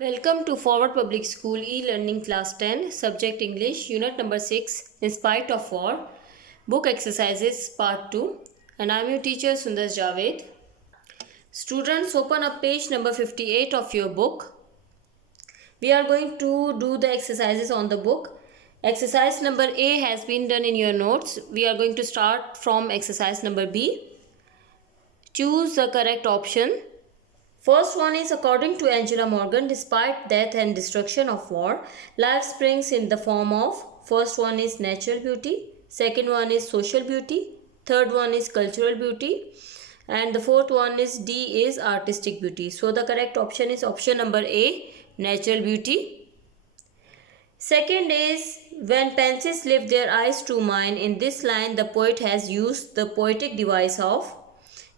Welcome to Forward Public School e-learning class 10, subject English, unit number 6, In Spite of War, book exercises part 2, and I am your teacher Sundar Javed. Students, open up page number 58 of your book. We are going to do the exercises on the book. Exercise number A has been done in your notes. We are going to start from exercise number B. Choose the correct option. First one is, according to Angela Morgan, despite death and destruction of war, life springs in the form of, first one is natural beauty, second one is social beauty, third one is cultural beauty, and the fourth one is D is artistic beauty. So the correct option is option number A, natural beauty. Second is, when pensives lift their eyes to mine, in this line the poet has used the poetic device of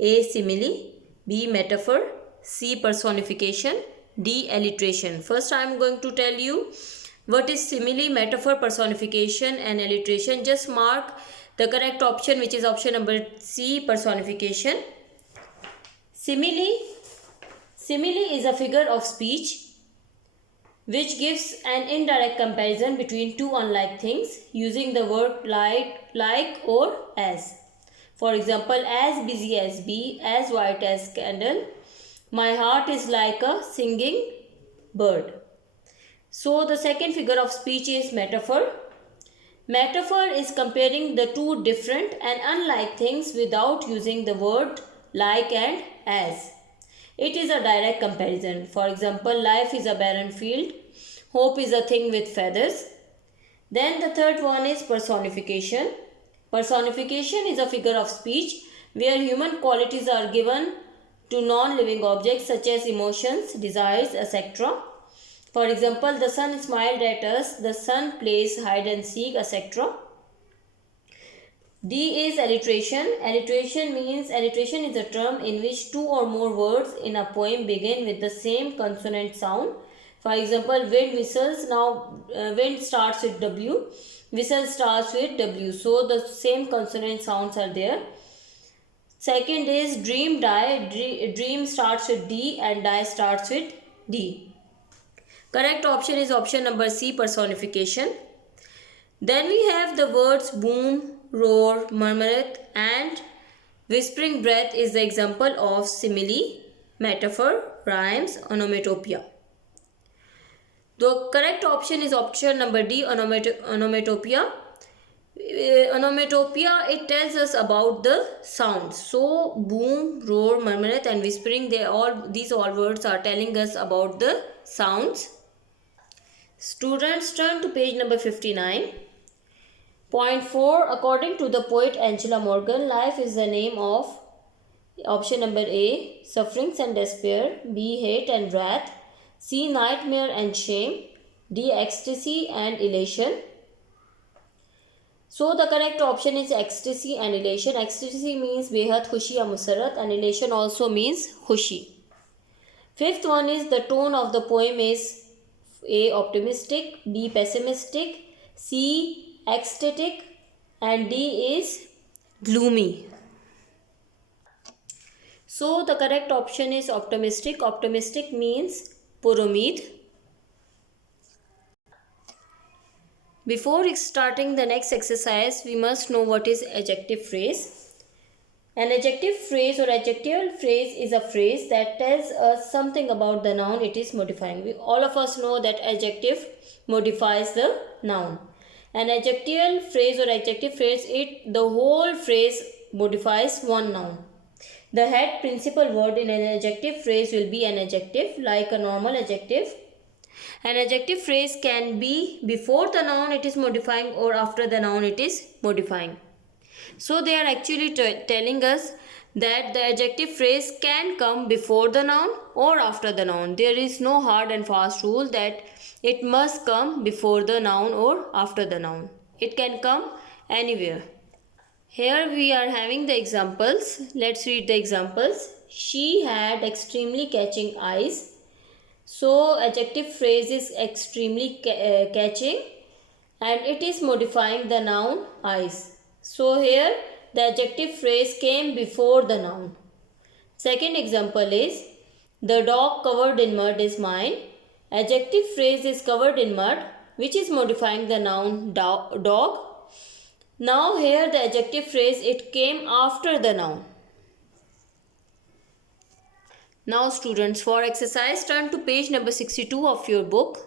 A, simile, B, metaphor, C, personification, D, alliteration. First I am going to tell you what is simile, metaphor, personification and alliteration. Just mark the correct option, which is option number C, personification. Simile is a figure of speech which gives an indirect comparison between two unlike things using the word like or as. For example, as busy as bee, as white as candle, my heart is like a singing bird. So the second figure of speech is metaphor. Metaphor is comparing the two different and unlike things without using the word like and as. It is a direct comparison. For example, life is a barren field, hope is a thing with feathers. Then the third one is personification. Personification is a figure of speech where human qualities are given to non-living objects such as emotions, desires, etc. For example, the sun smiled at us, the sun plays hide and seek, etc. D is alliteration. Alliteration is a term in which two or more words in a poem begin with the same consonant sound. For example, wind whistles. Now wind starts with W, whistle starts with W. So the same consonant sounds are there. Second is dream, die. Dream starts with D and die starts with D. Correct option is option number C, personification. Then we have the words boom, roar, murmureth and whispering breath is the example of simile, metaphor, rhymes, onomatopoeia. The correct option is option number D, onomatopoeia. Onomatopoeia, it tells us about the sounds. So boom, roar, murmureth and whispering, these all words are telling us about the sounds. Students, turn to page number 59. Point 4, according to the poet Angela Morgan, life is the name of option number A, sufferings and despair, B, hate and wrath, C, nightmare and shame, D, ecstasy and elation. So the correct option is ecstasy and elation. Ecstasy means बेहद खुशी या Musarrat and elation also means खुशी. Fifth one is, the tone of the poem is A, optimistic, B, pessimistic, C, ecstatic and D is gloomy. So the correct option is optimistic. Optimistic means पुरुमीद. Before starting the next exercise, we must know what is adjective phrase. An adjective phrase or adjectival phrase is a phrase that tells us something about the noun it is modifying. All of us know that adjective modifies the noun. An adjectival phrase or adjective phrase, the whole phrase modifies one noun. The head principal word in an adjective phrase will be an adjective, like a normal adjective. An adjective phrase can be before the noun it is modifying or after the noun it is modifying. So they are actually telling us that the adjective phrase can come before the noun or after the noun. There is no hard and fast rule that it must come before the noun or after the noun. It can come anywhere. Here we are having the examples. Let's read the examples. She had extremely catching eyes. So adjective phrase is extremely catching and it is modifying the noun eyes. So here the adjective phrase came before the noun. Second example is, the dog covered in mud is mine. Adjective phrase is covered in mud, which is modifying the noun dog. Now here the adjective phrase, it came after the noun. Now students, for exercise, turn to page number 62 of your book.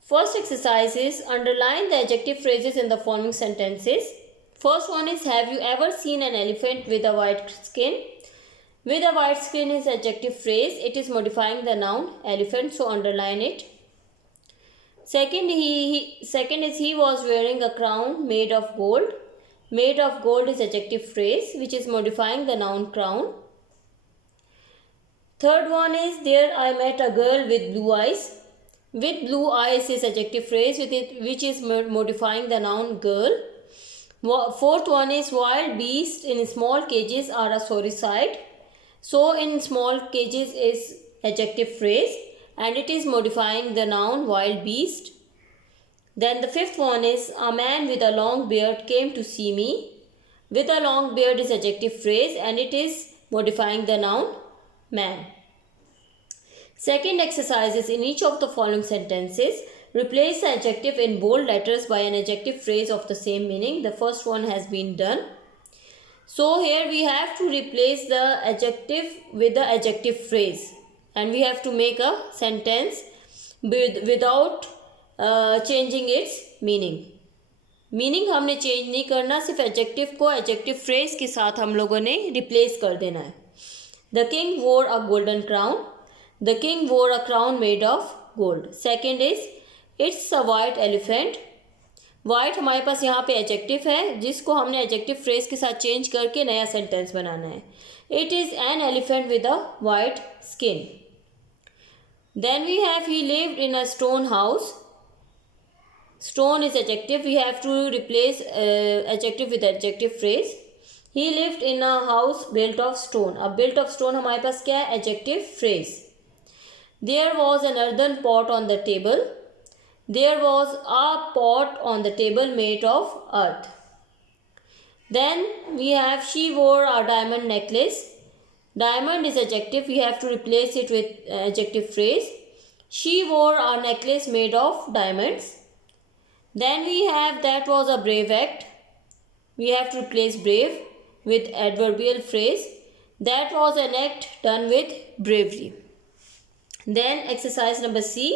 First exercise is underline the adjective phrases in the following sentences. First one is, have you ever seen an elephant with a white skin? With a white skin is adjective phrase. It is modifying the noun elephant, so underline it. Second is he was wearing a crown made of gold. Made of gold is adjective phrase, which is modifying the noun crown. Third one is, there I met a girl with blue eyes. With blue eyes is adjective phrase, which is modifying the noun girl. Fourth one is, wild beasts in small cages are a sorry sight. So in small cages is adjective phrase, and it is modifying the noun wild beast. Then the fifth one is, a man with a long beard came to see me. With a long beard is adjective phrase, and it is modifying the noun man. Second exercise is, in each of the following sentences, replace the adjective in bold letters by an adjective phrase of the same meaning. The first one has been done. So here we have to replace the adjective with the adjective phrase, and we have to make a sentence without changing its meaning. Meaning हमने change नहीं करना, सिर्फ adjective को adjective phrase के साथ हम लोगों ने रिप्लेस कर देना है. The king wore a golden crown. The king wore a crown made of gold. Second is, it's a white elephant. White हमारे पास यहाँ पे एडजेक्टिव है, जिसको हमने एडजेक्टिव फ्रेज के साथ चेंज करके नया सेंटेंस बनाना है. It is an elephant with a white skin. Then we have, he lived in a stone house. Stone is adjective. We have to replace adjective with adjective phrase. He lived in a house built of stone. अब built of stone हमारे पास क्या है? Adjective phrase. There was an earthen pot on the table. There was a pot on the table made of earth. Then we have, she wore a diamond necklace. Diamond is adjective. We have to replace it with adjective phrase. She wore a necklace made of diamonds. Then we have, that was a brave act. We have to replace brave with adverbial phrase. That was an act done with bravery. Then exercise number C.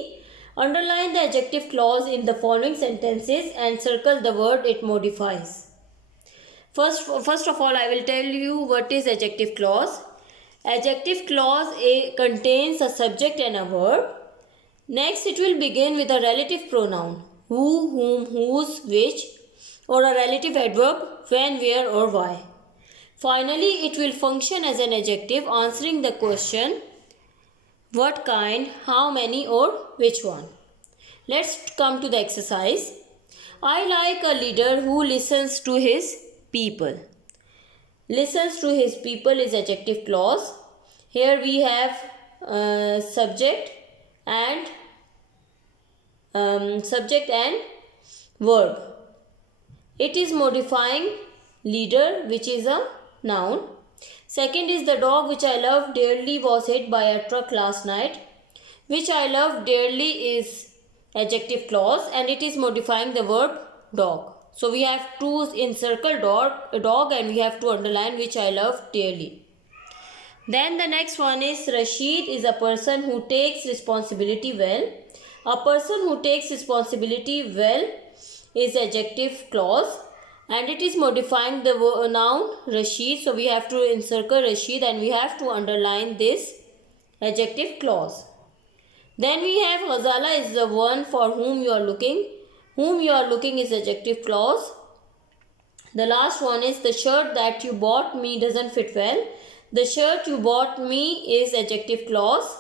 Underline the adjective clause in the following sentences and circle the word it modifies. First of all, I will tell you what is adjective clause. Adjective clause contains a subject and a verb. Next, it will begin with a relative pronoun. Who, whom, whose, which, or a relative adverb, when, where, or why. Finally, it will function as an adjective answering the question what kind, how many, or which one. Let's come to the exercise. I like a leader who listens to his people. Listens to his people is adjective clause. Here we have subject and verb. It is modifying leader, which is a noun. Second is, the dog which I love dearly was hit by a truck last night. Which I love dearly is adjective clause, and it is modifying the verb dog. So we have to encircle dog and we have to underline which I love dearly. Then the next one is, Rashid is a person who takes responsibility well. A person who takes responsibility well is adjective clause, and it is modifying the noun Rashid. So we have to encircle Rashid and we have to underline this adjective clause. Then we have, Ghazala is the one for whom you are looking. Whom you are looking is adjective clause. The last one is, the shirt that you bought me doesn't fit well. The shirt you bought me is adjective clause.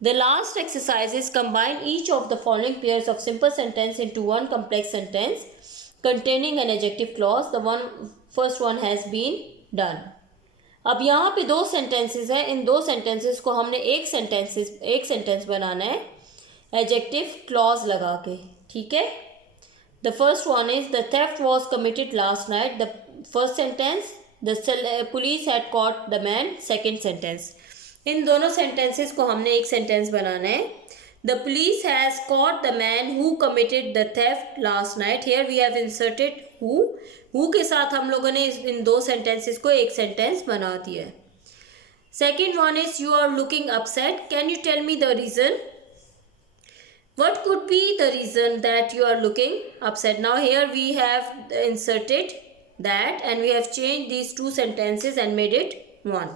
The last exercise is, combine each of the following pairs of simple sentence into one complex sentence containing an adjective clause. The first one has been done. अब यहाँ पे दो sentences हैं. इन दो sentences को हमने एक sentence बनाना है adjective clause लगा के. ठीक है? The first one is, the theft was committed last night. The first sentence, the police had caught the man. Second sentence. इन दोनों सेंटेंसेस को हमने एक सेंटेंस बनाना है. The police has caught the man who committed the theft last night. Here we have inserted who. Who के साथ हम लोगों ने इन दो सेंटेंसेस को एक सेंटेंस बना दिया है. Second one is you are looking upset. Can you tell me the reason? What could be the reason that you are looking upset? Now here we have inserted that and we have changed these two sentences and made it one.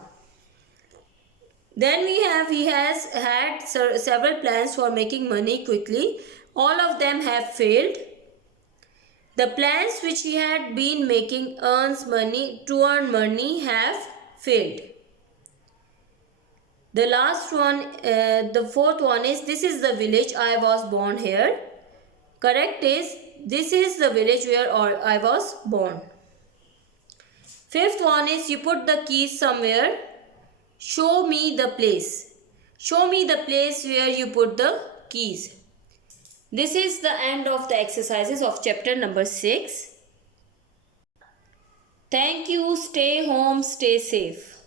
Then he has had several plans for making money quickly. All of them have failed. The plans which he had been making to earn money have failed. The last one, the fourth one is this is the village I was born here. Correct is this is the village where I was born. Fifth one is you put the keys somewhere. Show me the place. Show me the place where you put the keys. This is the end of the exercises of chapter number 6. Thank you. Stay home, stay safe.